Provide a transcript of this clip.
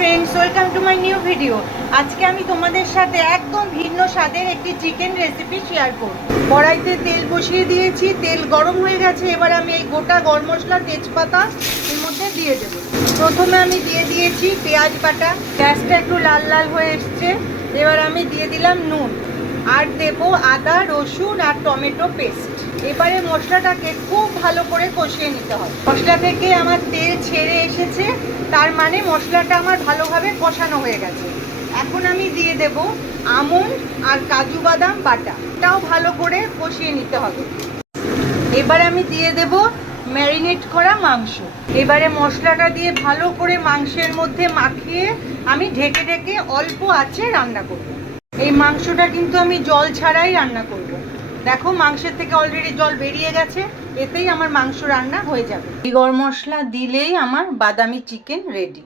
Friends, welcome to my new video. আজকে আমি তোমাদের সাথে একদম ভিন্ন স্বাদের একটি চিকেন রেসিপি শেয়ার করব। কড়াইতে তেল বসিয়ে দিয়েছি, তেল গরম হয়ে গেছে। এবার আমি এই গোটা গরম মশলা, তেজপাতা এর মধ্যে দিয়ে দেবো। প্রথমে আমি দিয়ে দিয়েছি পেঁয়াজ বাটা। গ্যাসটা একটু লাল লাল হয়ে এসছে। এবার আমি দিয়ে দিলাম নুন, আর দেবো আদা, রসুন আর টমেটো পেস্ট। এবারে মশলাটাকে খুব ভালো করে কষিয়ে নিতে হবে। মশলা থেকে আমার তেল ছেড়ে এসেছে, তার মানে মশলাটা আমার ভালোভাবে কষানো হয়ে গেছে। এখন আমি দিয়ে দেব আমন্ড আর কাজু বাদাম বাটা, এটাও ভালো করে কষিয়ে নিতে হবে। এবার আমি দিয়ে দেব ম্যারিনেট করা মাংস। এবারে মশলাটা দিয়ে ভালো করে মাংসের মধ্যে মাখিয়ে আমি ঢেকে ঢেকে অল্প আঁচে রান্না করব। এই মাংসটা কিন্তু আমি জল ছাড়াই রান্না করব। দেখো, মাংসের থেকে অলরেডি জল বেরিয়ে গেছে, এতেই আমার মাংস রান্না হয়ে যাবে। এই গরম মশলা দিলেই আমার বাদামি চিকেন রেডি।